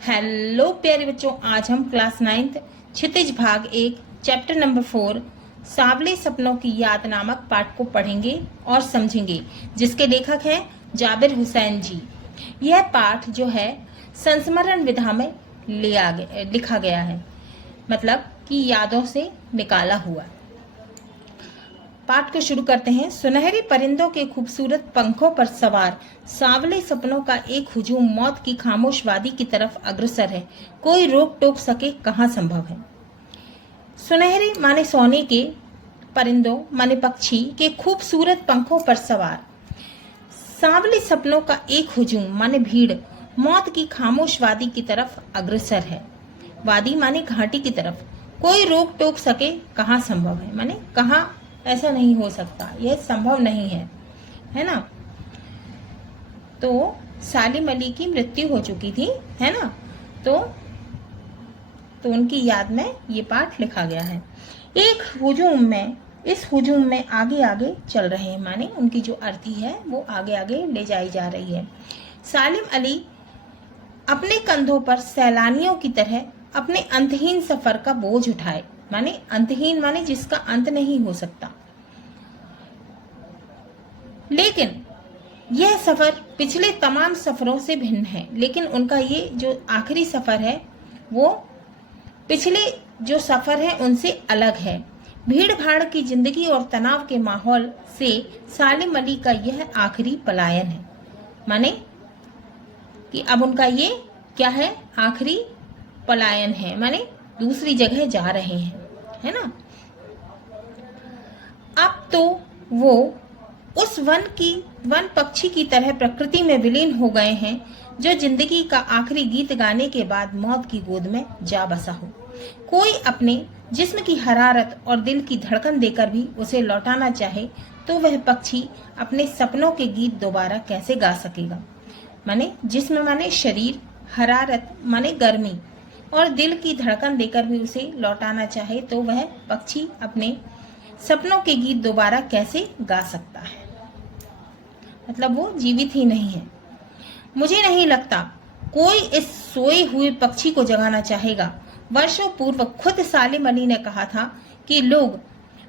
Hello प्यारे बच्चों, आज हम क्लास 9th क्षितिज भाग 1 चैप्टर नंबर 4 सांवले सपनों की याद नामक पाठ को पढ़ेंगे और समझेंगे, जिसके लेखक हैं जाबिर हुसैन जी। यह पाठ जो है संस्मरण विधा में लिखा गया है, मतलब कि यादों से निकाला हुआ। पाठ को शुरू करते हैं। सुनहरे परिंदों के खूबसूरत पंखों पर सवार सांवले सपनों का एक हुजूम मौत की खामोश वादी की तरफ अग्रसर है। कोई रोक टोक सके कहाँ संभव है। सुनहरे माने सोने के, परिंदों माने पक्षी के खूबसूरत पंखों पर सवार सांवले सपनों का एक हुजूम माने भीड़ मौत की खामोश वादी की तरफ अग्रसर है। वादी माने घाटी की तरफ। कोई रोक टोक सके कहाँ संभव है, माने कहाँ ऐसा नहीं हो सकता, यह संभव नहीं है ना। तो सालिम अली की मृत्यु हो चुकी थी, है ना। तो उनकी याद में ये पाठ लिखा गया है। एक हुजूम में, इस हुजूम में आगे आगे चल रहे हैं, माने उनकी जो अर्थी है वो आगे आगे ले जाई जा रही है। सालिम अली अपने कंधों पर सैलानियों की तरह अपने अंतहीन सफर का बोझ उठाए, माने अंतहीन माने जिसका अंत नहीं हो सकता। लेकिन यह सफर पिछले तमाम सफरों से भिन्न है। लेकिन उनका ये जो आखिरी सफर है वो पिछले जो सफर है उनसे अलग है। भीड़ भाड़ की जिंदगी और तनाव के माहौल से सालिम अली का यह आखिरी पलायन है, माने कि अब उनका ये क्या है, आखिरी पलायन है, माने दूसरी जगह जा रहे हैं, है ना। अब तो वो उस वन पक्षी की तरह प्रकृति में विलीन हो गए हैं, जो जिंदगी का आखिरी गीत गाने के बाद मौत की गोद में जा बसा हो। कोई अपने जिस्म की हरारत और दिल की धड़कन देकर भी उसे लौटाना चाहे तो वह पक्षी अपने सपनों के गीत दोबारा कैसे गा सकेगा। माने जिस्म माने शरीर, हरारत माने गर्मी, और दिल की धड़कन देकर भी उसे लौटाना चाहे तो वह पक्षी अपने सपनों के गीत दोबारा कैसे गा सकता है, मतलब वो जीवित ही नहीं है। मुझे नहीं लगता कोई इस सोए हुए पक्षी को जगाना चाहेगा। वर्षों पूर्व खुद सालिम अली ने कहा था कि लोग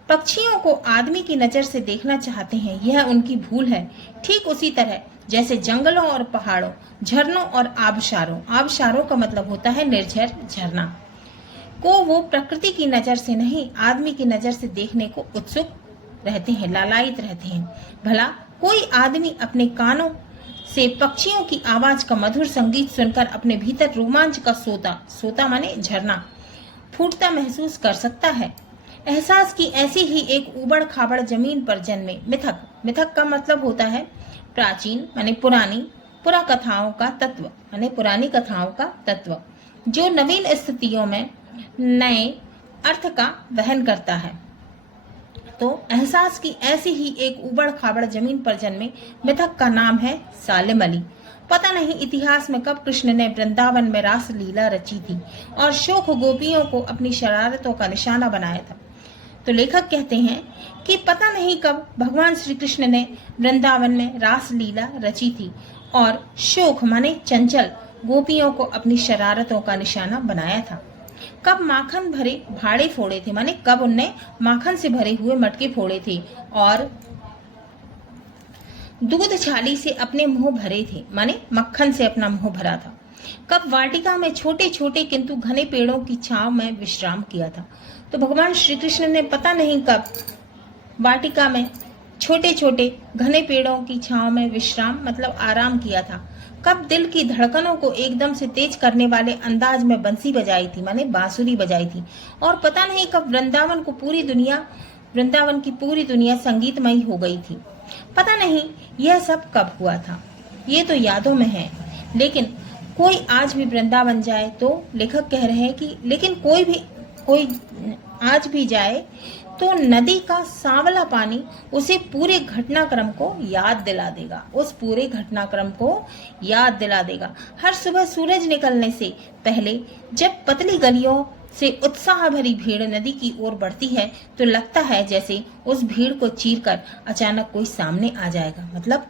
पक्षियों को आदमी की नजर से देखना चाहते हैं, यह उनकी भूल है। ठीक उसी तरह जैसे जंगलों और पहाड़ों, झरनों और आबशारों का मतलब होता है निर्झर झरना, को वो प्रकृति की नजर से नहीं आदमी की नजर से देखने को उत्सुक रहते हैं, लालायित रहते हैं। भला कोई आदमी अपने कानों से पक्षियों की आवाज का मधुर संगीत सुनकर अपने भीतर रोमांच का सोता माने झरना फूटता महसूस कर सकता है। एहसास की ऐसी ही एक उबड़ खाबड़ जमीन पर जन्मे मिथक का मतलब होता है प्राचीन माने पुरानी कथाओं का तत्व, माने पुरानी कथाओं का तत्व, जो नवीन स्थितियों में नए अर्थ का वहन करता है। तो एहसास की ऐसी ही एक उबड़ खाबड़ जमीन पर जन्मे मिथक का नाम है सालिम अली। पता नहीं इतिहास में कब कृष्ण ने वृंदावन में रास लीला रची थी और शोक गोपियों को अपनी शरारतों का निशाना बनाया था। तो लेखक कहते हैं कि पता नहीं कब भगवान श्री कृष्ण ने वृंदावन में रास लीला रची थी और शोक माने चंचल गोपियों को अपनी शरारतों का निशाना बनाया था। कब माखन भरे भाड़े फोड़े थे, माने कब उनने माखन से भरे हुए मटके फोड़े थे और दूध छाली से अपने मुंह भरे थे, माने मक्खन से अपना मुंह भरा था। कब वाटिका में छोटे छोटे किंतु घने पेड़ों की छांव में विश्राम किया था। तो भगवान श्री कृष्ण ने पता नहीं कब वाटिका में छोटे छोटे घने पेड़ों की छांव में विश्राम मतलब आराम किया था। कब दिल की धड़कनों को एकदम से तेज करने वाले अंदाज में बंसी बजाई थी, माने बांसुरी बजाई थी। और पता नहीं कब वृंदावन की पूरी दुनिया संगीतमयी हो गई थी। पता नहीं यह सब कब हुआ था, ये तो यादों में है। लेकिन कोई आज भी वृंदावन जाए तो लेखक कह रहे हैं कि लेकिन कोई आज भी जाए तो नदी का सांवला पानी उसे पूरे घटनाक्रम को याद दिला देगा, उस पूरे घटनाक्रम को याद दिला देगा। हर सुबह सूरज निकलने से पहले जब पतली गलियों से उत्साह भरी भीड़ नदी की ओर बढ़ती है तो लगता है जैसे उस भीड़ को चीरकर अचानक कोई सामने आ जाएगा, मतलब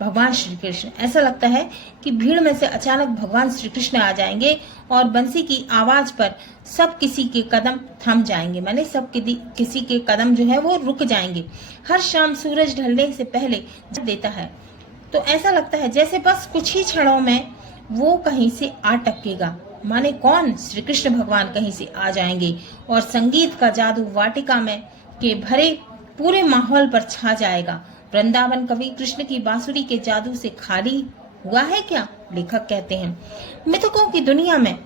भगवान श्री कृष्ण। ऐसा लगता है कि भीड़ में से अचानक भगवान श्री कृष्ण आ जाएंगे और बंसी की आवाज पर सब किसी के कदम थम जाएंगे, माने सब किसी के कदम जो है वो रुक जाएंगे। हर शाम सूरज ढलने से पहले जब देता है तो ऐसा लगता है जैसे बस कुछ ही क्षणों में वो कहीं से आ टपकेगा, माने कौन, श्री कृष्ण भगवान कहीं से आ जाएंगे और संगीत का जादू वाटिका में के भरे पूरे माहौल पर छा जाएगा। वृंदावन कवि कृष्ण की बांसुरी के जादू से खाली हुआ है क्या, लेखक कहते हैं। मिथकों की दुनिया में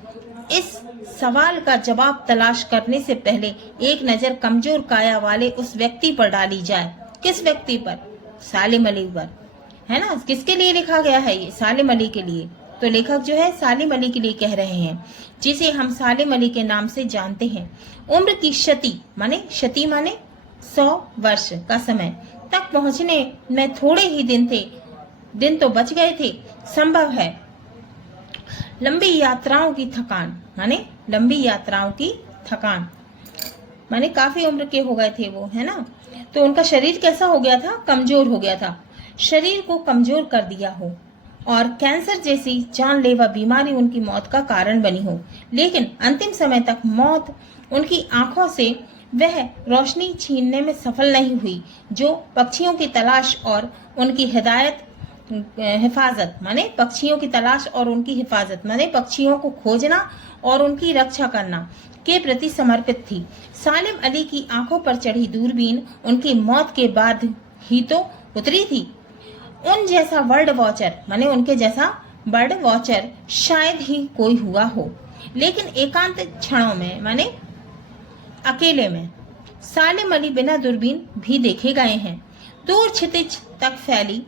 इस सवाल का जवाब तलाश करने से पहले एक नजर कमजोर काया वाले उस व्यक्ति पर डाली जाए। किस व्यक्ति पर? सालिम अली पर, है ना। किसके लिए लिखा गया है ये? सालिम अली के लिए। तो लेखक जो है सालिम अली के लिए कह रहे हैं, जिसे हम सालिम अली के नाम से जानते हैं। उम्र की क्षति माने 100 वर्ष का समय तक पहुंचने में थोड़े ही दिन तो बच गए थे। संभव है लंबी यात्राओं की थकान माने काफी उम्र के हो गए थे वो, है ना। तो उनका शरीर कैसा हो गया था? कमजोर हो गया था, शरीर को कमजोर कर दिया हो और कैंसर जैसी जानलेवा बीमारी उनकी मौत का कारण बनी हो। लेकिन अंतिम समय तक मौत उनकी आंखों से वह रोशनी छीनने में सफल नहीं हुई जो पक्षियों की तलाश और उनकी हिफाजत माने पक्षियों की तलाश और उनकी हिफाजत माने पक्षियों को खोजना और उनकी रक्षा करना के प्रति समर्पित थी। सालिम अली की आंखों पर चढ़ी दूरबीन उनकी मौत के बाद ही तो उतरी थी। उन जैसा बर्ड वॉचर माने उनके जैसा बर्ड वॉचर शायद ही कोई हुआ हो, लेकिन एकांत क्षणों में माने अकेले में सालिम अली बिना दूरबीन भी देखे गए हैं। दूर क्षितिज तक फैली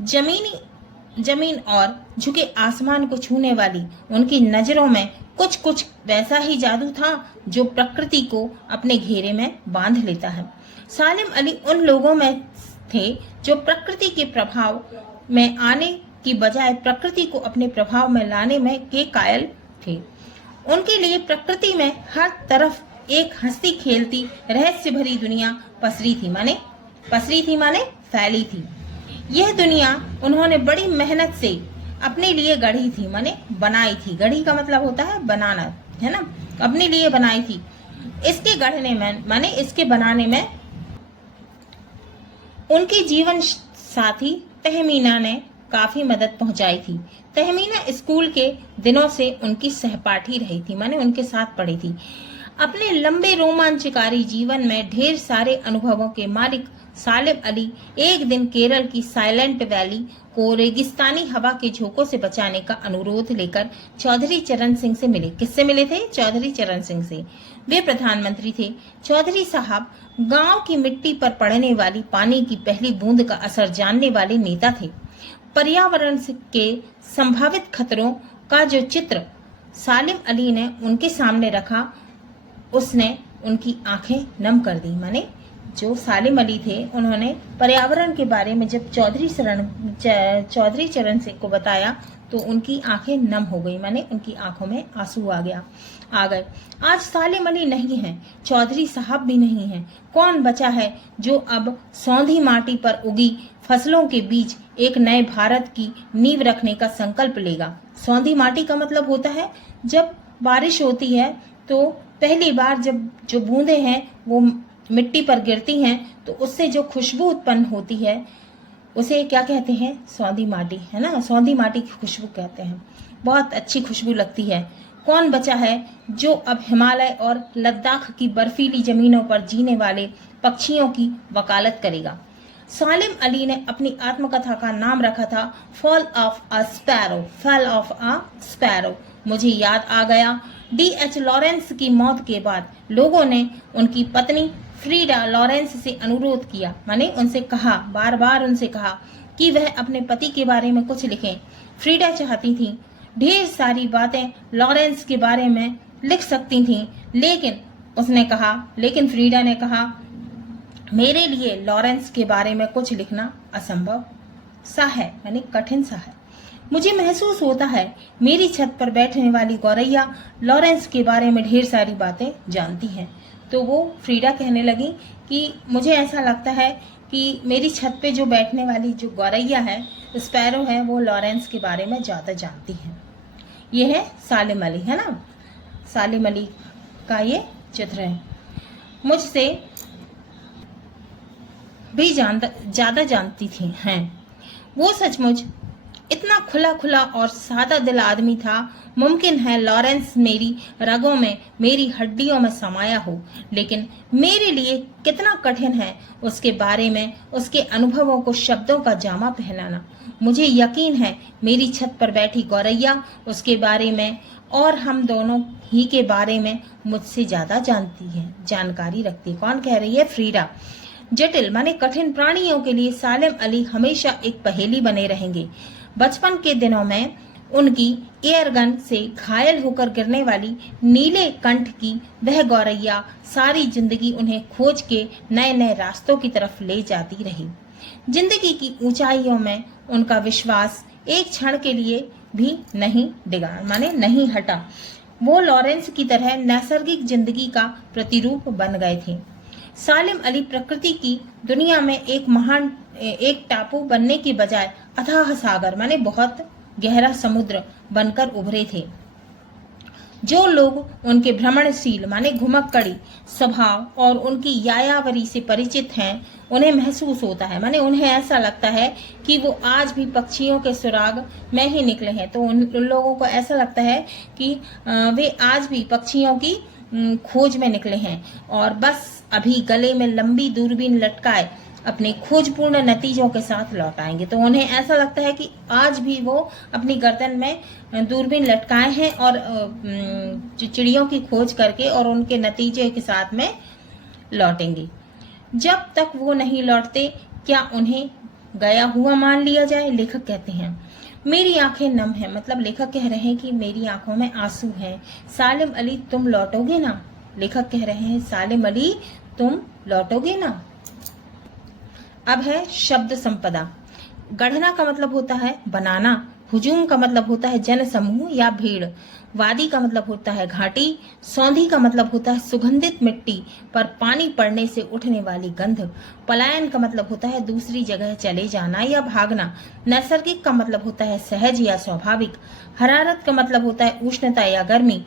जमीन और झुके आसमान को छूने वाली उनकी नजरों में कुछ वैसा ही जादू था जो प्रकृति को अपने घेरे में बांध लेता है। सालिम अली उन लोगों में थे जो प्रकृति के प्रभाव में आने की बजाय प्रकृति को अपने प्रभाव में लाने में के कायल थे। उनके लिए प्रकृति में हर तरफ एक हंसती खेलती रहस्य भरी दुनिया पसरी थी माने फैली थी। यह दुनिया उन्होंने बड़ी मेहनत से अपने लिए गढ़ी थी माने बनाई थी। गढ़ी का मतलब होता है बनाना, है ना। अपने लिए बनाई थी। इसके गढ़ने में माने इसके बनाने में उनकी जीवन साथी तहमीना ने काफी मदद पहुंचाई थी। तहमीना स्कूल के दिनों से उनकी सहपाठी रही थी माने उनके साथ पढ़ी थी। अपने लंबे रोमांचकारी जीवन में ढेर सारे अनुभवों के मालिक सालिम अली एक दिन केरल की साइलेंट वैली को रेगिस्तानी हवा के झोंकों से बचाने का अनुरोध लेकर चौधरी चरण सिंह से मिले। किससे मिले थे? चौधरी चरण सिंह से। वे प्रधानमंत्री थे। चौधरी साहब गांव की मिट्टी पर पड़ने वाली पानी की पहली बूंद का असर जानने वाले नेता थे। पर्यावरण के संभावित खतरों का जो चित्र सालिम अली ने उनके सामने रखा उसने उनकी आंखें नम कर दी। माने जो सालिम अली थे उन्होंने पर्यावरण के बारे में जब चौधरी चरण सिंह को बताया तो उनकी आंखें नम हो गई, माने उनकी आंखों में आंसू आ गए। आज सालिम अली नहीं है, चौधरी साहब भी नहीं है। कौन बचा है जो अब सौंधी माटी पर उगी फसलों के बीच एक नए भारत की नींव रखने का संकल्प लेगा? सौंधी माटी का मतलब होता है जब बारिश होती है तो पहली बार जब जो बूंदें हैं वो मिट्टी पर गिरती हैं तो उससे जो खुशबू उत्पन्न होती है उसे क्या कहते हैं? सौंधी माटी, है ना। सौंधी माटी की खुशबू कहते हैं। बहुत अच्छी खुशबू लगती है। कौन बचा है जो अब हिमालय और लद्दाख की बर्फीली जमीनों पर जीने वाले पक्षियों की वकालत करेगा? सालिम अली ने अपनी आत्मकथा का नाम रखा था फॉल ऑफ अ स्पैरो। मुझे याद आ गया, D.H. लॉरेंस की मौत के बाद लोगों ने उनकी पत्नी फ्रीडा लॉरेंस से अनुरोध किया, माने उनसे कहा, बार बार उनसे कहा कि वह अपने पति के बारे में कुछ लिखें। फ्रीडा चाहती थी ढेर सारी बातें लॉरेंस के बारे में लिख सकती थी, लेकिन फ्रीडा ने कहा मेरे लिए लॉरेंस के बारे में कुछ लिखना असंभव सा है, माने कठिन सा है। मुझे महसूस होता है मेरी छत पर बैठने वाली गौरैया लॉरेंस के बारे में ढेर सारी बातें जानती हैं। तो वो फ्रीडा कहने लगी कि मुझे ऐसा लगता है कि मेरी छत पे जो बैठने वाली जो गौरैया है, स्पैरो है, वो लॉरेंस के बारे में ज़्यादा जानती है। ये है सालिम अली, है ना, सालिम अली का ये चित्र है। मुझसे भी ज़्यादा जानती थी हैं। वो सचमुच इतना खुला खुला और सादा दिल आदमी था। मुमकिन है लॉरेंस मेरी रगों में, मेरी हड्डियों में समाया हो, लेकिन मेरे लिए कितना कठिन है उसके बारे में, उसके अनुभवों को शब्दों का जामा पहनाना। मुझे यकीन है मेरी छत पर बैठी गौरैया उसके बारे में और हम दोनों ही के बारे में मुझसे ज्यादा जानकारी रखती। कौन कह रही है? फ्रीडा। जटिल माने कठिन प्राणियों के लिए सालिम अली हमेशा एक पहेली बने रहेंगे। बचपन के दिनों में उनकी एयरगन से घायल होकर गिरने वाली नीले कंठ की वह गौरैया सारी जिंदगी उन्हें खोज के नए नए रास्तों की तरफ ले जाती रही। जिंदगी की ऊंचाइयों में उनका विश्वास एक क्षण के लिए भी नहीं डिगा, माने नहीं हटा। वो लॉरेंस की तरह नैसर्गिक जिंदगी का प्रतिरूप बन गए थे। सालिम अली प्रकृति की दुनिया में एक टापू बनने के बजाय अथाह सागर माने बहुत गहरा समुद्र बनकर उभरे थे। जो लोग उनके भ्रमणशील माने घुमक्कड़ी स्वभाव और उनकी यायावरी से परिचित हैं, उन्हें महसूस होता है, माने उन्हें ऐसा लगता है कि वो आज भी पक्षियों के सुराग में ही निकले हैं। तो उन लोगों को ऐसा लगता है कि वे आज भी पक्षियों की खोज में निकले हैं और बस अभी गले में लंबी दूरबीन लटकाए अपने खोजपूर्ण नतीजों के साथ लौट आएंगे। तो उन्हें ऐसा लगता है कि आज भी वो अपनी गर्दन में दूरबीन लटकाए हैं और चिड़ियों की खोज करके और उनके नतीजे के साथ में लौटेंगे। जब तक वो नहीं लौटते क्या उन्हें गया हुआ मान लिया जाए? लेखक कहते हैं मेरी आंखें नम हैं, मतलब लेखक कह रहे हैं कि मेरी आंखों में आंसू हैं। सालिम अली तुम लौटोगे ना? लेखक कह रहे हैं सालिम अली तुम लौटोगे ना? अब है शब्द संपदा। गढ़ना का मतलब होता है बनाना, हुजूम का मतलब होता है जन समूह या भीड़, वादी का मतलब होता है घाटी, सौंधी का मतलब होता है सुगंधित मिट्टी पर पानी पड़ने से उठने वाली गंध, पलायन का मतलब होता है दूसरी जगह चले जाना या भागना, नैसर्गिक का मतलब होता है सहज या स्वाभाविक, हरारत का मतलब होता है उष्णता या गर्मी,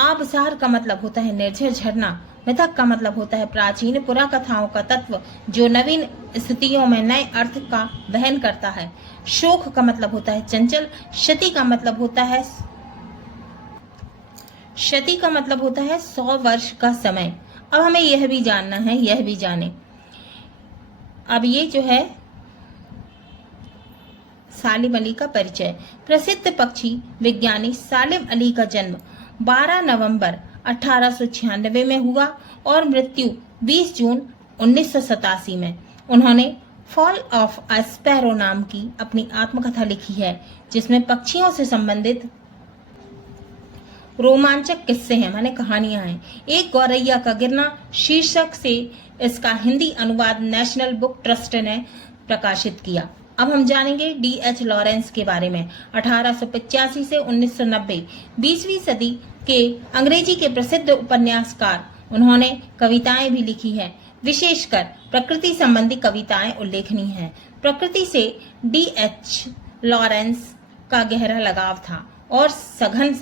आबसार का मतलब होता है निर्झर झरना, मिथक का मतलब होता है प्राचीन पुरा कथाओं का तत्व जो नवीन स्थितियों में नए अर्थ का वहन करता है, शोक का मतलब होता है चंचल, क्षति का मतलब होता है 100 वर्ष का समय। अब हमें यह भी जानना है, यह भी जाने। अब ये जो है सालिम अली का परिचय। प्रसिद्ध पक्षी विज्ञानी सालिम अली का जन्म 12 नवंबर 1896 में हुआ और मृत्यु 20 जून 1987 में। उन्होंने फॉल ऑफ अ स्पैरो नाम की अपनी आत्मकथा लिखी है जिसमें पक्षियों से संबंधित रोमांचक किस्से हैं, माने कहानियां हैं। एक गौरैया का गिरना शीर्षक से इसका हिंदी अनुवाद नेशनल बुक ट्रस्ट ने प्रकाशित किया। अब हम जानेंगे D.H. लॉरेंस के बारे में। 1885 से 1990 20वीं सदी के अंग्रेजी के प्रसिद्ध उपन्यासकार। उन्होंने कविताएं भी लिखी हैं, विशेषकर प्रकृति संबंधी कविताएं उल्लेखनीय हैं। प्रकृति से D.H. लॉरेंस का गहरा लगाव था और सघन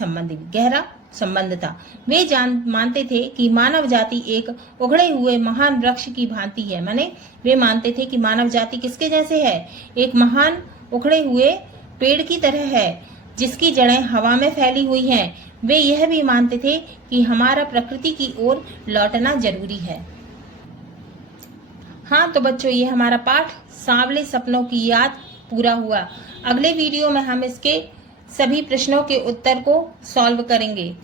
गहरा संबंध था। वे मानते थे कि मानव जाति एक उखड़े हुए महान वृक्ष की भांति है, माने वे मानते थे कि मानव जाति किसके जैसे है? एक महान उखड़े हुए पेड़ की तरह है जिसकी जड़ें हवा में फैली हुई हैं। वे यह भी मानते थे कि हमारा प्रकृति की ओर लौटना जरूरी है। हाँ तो बच्चों, ये हमारा पाठ सांवले सपनों की याद पूरा हुआ। अगले वीडियो में हम इसके सभी प्रश्नों के उत्तर को सॉल्व करेंगे।